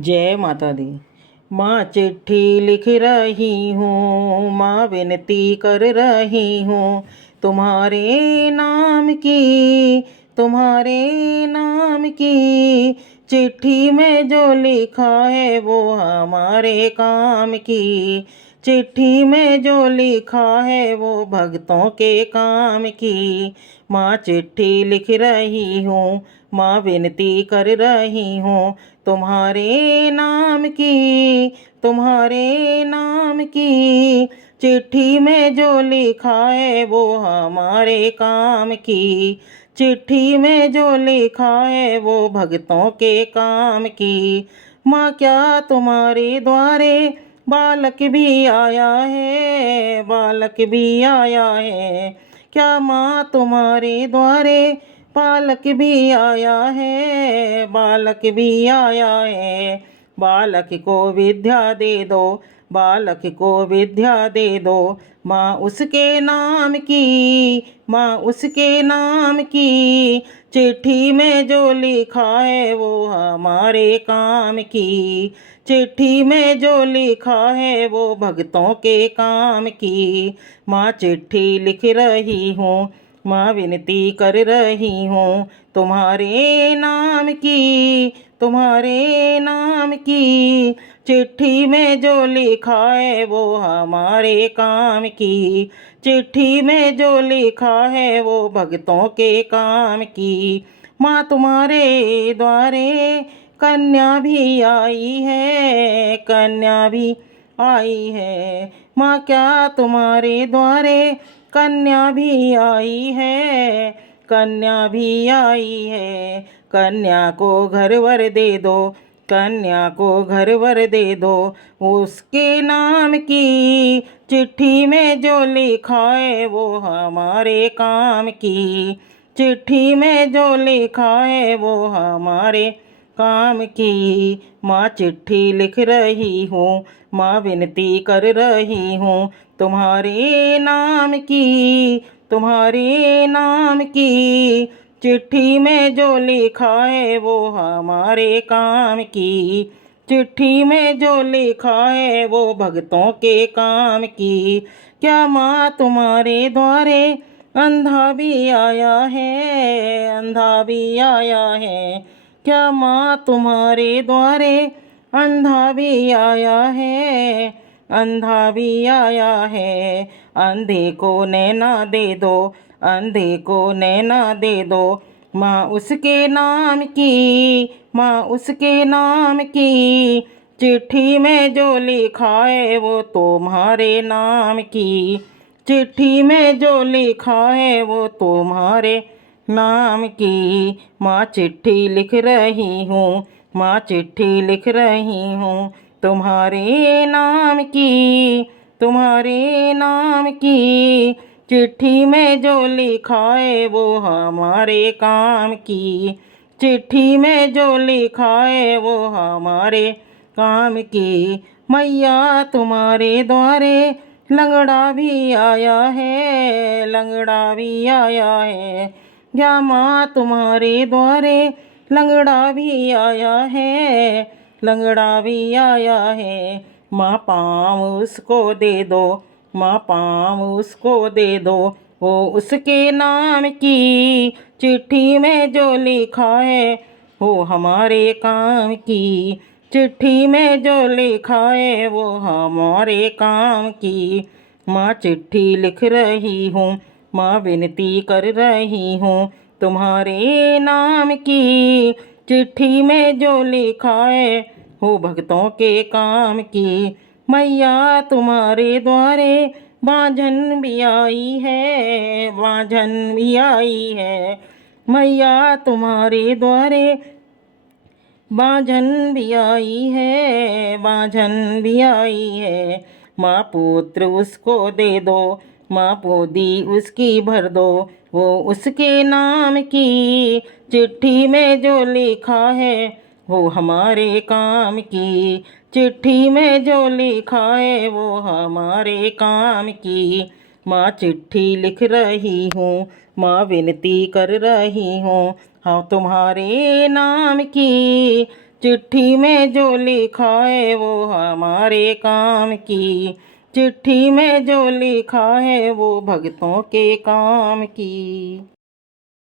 जय माता दी। माँ चिट्ठी लिख रही हूँ, माँ विनती कर रही हूँ, तुम्हारे नाम की, तुम्हारे नाम की। चिट्ठी में जो लिखा है वो हमारे काम की। चिट्ठी में जो लिखा है वो भक्तों के काम की। माँ चिट्ठी लिख रही हूँ, माँ विनती कर रही हूँ, तुम्हारे नाम की, तुम्हारे नाम की। चिट्ठी में जो लिखा है वो हमारे काम की। चिट्ठी में जो लिखा है वो भक्तों के काम की। माँ क्या तुम्हारे द्वारे बालक भी आया है, बालक भी आया है। क्या माँ तुम्हारे द्वारे बालक भी आया है, बालक भी आया है। बालक को विद्या दे दो, बालक को विद्या दे दो। माँ उसके नाम की, माँ उसके नाम की। चिट्ठी में जो लिखा है वो हमारे काम की। चिट्ठी में जो लिखा है वो भक्तों के काम की। माँ चिट्ठी लिख रही हूँ, माँ विनती कर रही हूँ, तुम्हारे नाम की, तुम्हारे नाम की। चिट्ठी में जो लिखा है वो हमारे काम की। चिट्ठी में जो लिखा है वो भक्तों के काम की। माँ तुम्हारे द्वारे कन्या भी आई है, कन्या भी आई है। माँ क्या तुम्हारे द्वारे कन्या भी आई है, कन्या भी आई है। कन्या को घर वर दे दो, कन्या को घर वर दे दो, उसके नाम की। चिट्ठी में जो लिखा है वो हमारे काम की। चिट्ठी में जो लिखा है वो हमारे काम की। माँ चिट्ठी लिख रही हूँ, माँ विनती कर रही हूँ, तुम्हारे नाम की, तुम्हारे नाम की। चिट्ठी में जो लिखा है वो हमारे काम की। चिट्ठी में जो लिखा है वो भक्तों के काम की। क्या माँ तुम्हारे द्वारे अंधा भी आया है, अंधा भी आया है। क्या माँ तुम्हारे द्वारे अंधा भी आया है, अंधा भी आया है। अंधे को नैना दे दो, अंधे को नैना दे दो। माँ उसके नाम की, माँ उसके नाम की। चिट्ठी में जो लिखा है वो तुम्हारे नाम की। चिट्ठी में जो लिखा है वो तुम्हारे नाम की। माँ चिट्ठी लिख रही हूँ, माँ चिट्ठी लिख रही हूँ, तुम्हारे नाम की, तुम्हारे नाम की। चिट्ठी में जो लिखा है वो हमारे काम की। चिट्ठी में जो लिखा है वो हमारे काम की। मैया तुम्हारे द्वारे लंगड़ा भी आया है, लंगड़ा भी आया है। या माँ तुम्हारे द्वारे लंगड़ा भी आया है, लंगड़ा भी आया है। माँ पाँव उसको दे दो, माँ पाँव उसको दे दो, वो उसके नाम की। चिट्ठी में जो लिखा है वो हमारे काम की। चिट्ठी में जो लिखा है वो हमारे काम की। माँ चिट्ठी लिख रही हूँ, माँ विनती कर रही हूँ, तुम्हारे नाम की। चिट्ठी में जो लिखा है हो भक्तों के काम की। मैया तुम्हारे द्वारे बांझन भी आई है, बांझन भी आई है। मैया तुम्हारे द्वारे बांझन भी आई है, बांझन भी आई है। माँ पुत्र उसको दे दो, माँ पोदी उसकी भर दो, वो उसके नाम की। चिट्ठी में जो लिखा है वो हमारे काम की। चिट्ठी में जो लिखा है वो हमारे काम की। माँ चिट्ठी लिख रही हूँ, माँ विनती कर रही हूँ, हाँ तुम्हारे नाम की। चिट्ठी में जो लिखा है वो हमारे काम की, चिट्ठी में जो लिखा है वो भक्तों के काम की।